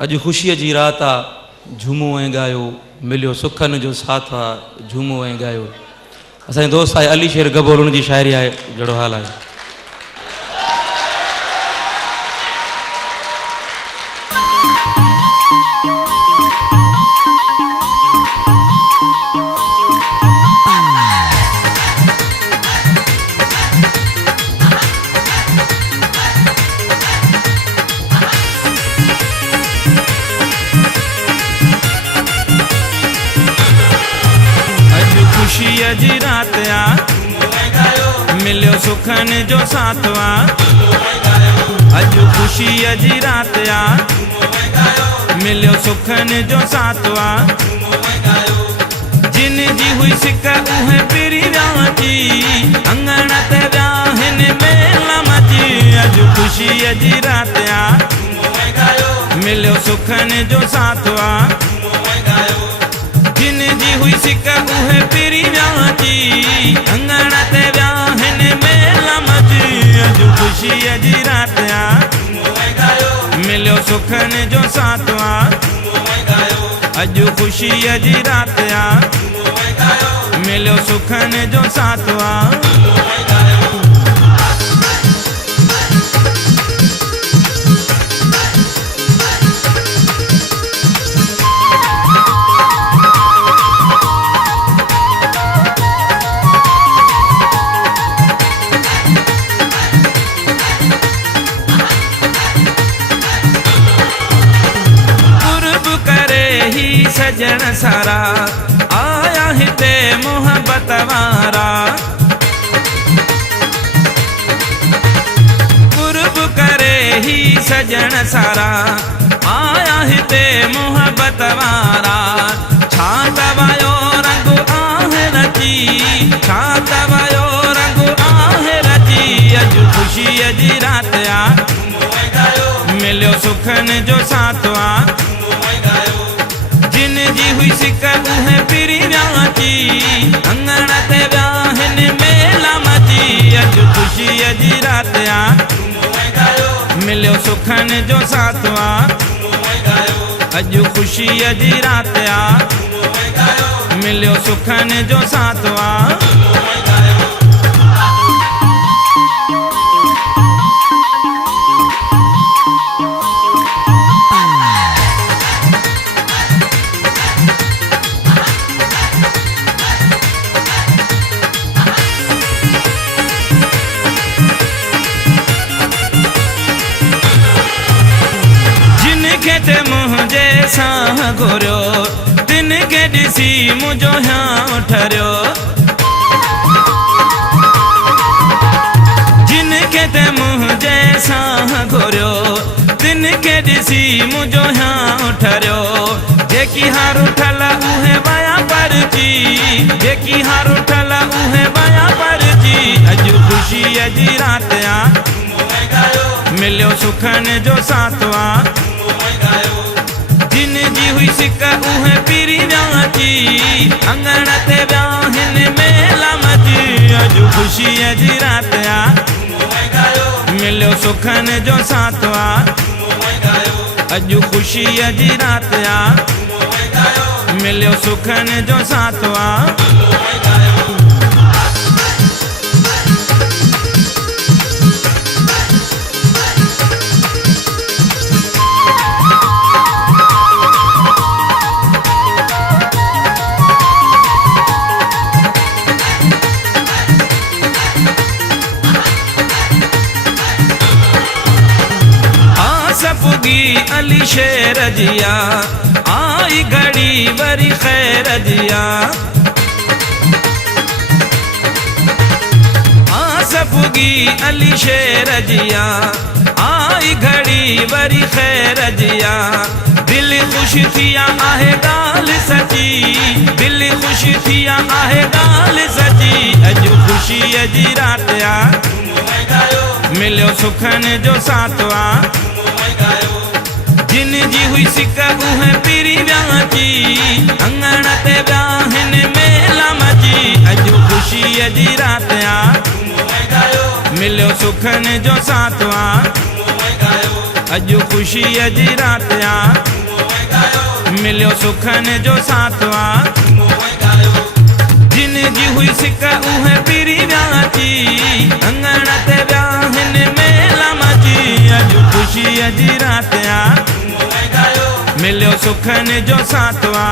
अज खुशी जी रात आ, झूमो ऐं गायो, मिलियो सुखन जो साथ आ, झूमो ऐं गायो। असांजे दोस्त आहे अली शेर गबोल, उनकी शायरी आहे, जड़ो हाल है। खुशी जी रात आ, मिलियो सुखन जो साथ आ। अज खुशी जी रात आ, मिलियो सुखन जो साथ आ। जिन जी हुई सिक उहे पिरी व्याची, अंगण ते व्याहन मेला मची। अज खुशी जी रात आ, मिलियो सुखन जो साथ आ। जिन जी हुई सिक उहे पिरी व्याची, अंगण ते व्याहन मेला मची। अज खुशी जी रात आ, मिलियो सुखन जो साथ आ। अज खुशी जी रात आ, मिलियो सुखन जो साथ आ। सजन सारा आया हिते मोहब्बत वारा, कुर्ब करे ही सजन सारा आया हिते मोहब्बत वारा। छा तवायो रंग आहे रची, छा तवायो रंग आहे रची। अज खुशी जी रात आ, मिलियो सुखन जो साथ आ। जिन जी हुई सिक उहे पिरी व्याची, अंगण ते व्याहन मेला मची। अज खुशी जी रात आ, मिलियो सुखन जो साथ आ। अज खुशी जी रात आ, मिलियो सुखन जो साथ आ। ते मुझे साह घुरियो, दिन के ॾिसी मुझो ह्यां ठरियो। जिन के ते मुझे साह घुरियो, दिन के ॾिसी मुझो ह्यां ठरियो। जेकी हार उठल उहे वया परची, जेकी हार उठल उहे वया परची। अज खुशी जी रात आ, मिलियो सुखन जो साथ आ। जिन जी हुई सिक उहे पिरी व्याची, अंगण ते व्याहन मेला मची। अज खुशी जी रात आ, मिलियो सुखन जो साथ आ। अज खुशी जी रात आ, मिलियो सुखन जो साथ आ। पुगी अली शेर जिया, आई घड़ी बरी खैर जिया। आस पुगी अली शेर जिया, आई घड़ी बरी खैर जिया। दिल खुश थिया आहे गाल सची, दिल खुश थिया आहे गाल सची। अज खुशी जी रात आ, मिलियो सुखन जो साथ आ। जिन जी हुई सिक उहे पिरी व्याची, अंगण ते व्याहन मेला मची। अज खुशी जी रात आ, मिलियो सुखन जो साथ आ। अॼु ख़ुशीअ जी राति आ, मिलियो सुखनि जो साथ आ। जिन जी हुई सिक उहे पिरी व्याची, अंगण ते विया हिन मेला मची। अॼु ख़ुशीअ जी राति आ, मिलियो सुखनि जो साथ आ।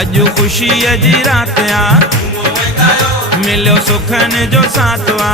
अॼु ख़ुशीअ जी राति आ, मिलियो सुखनि जो साथ आ।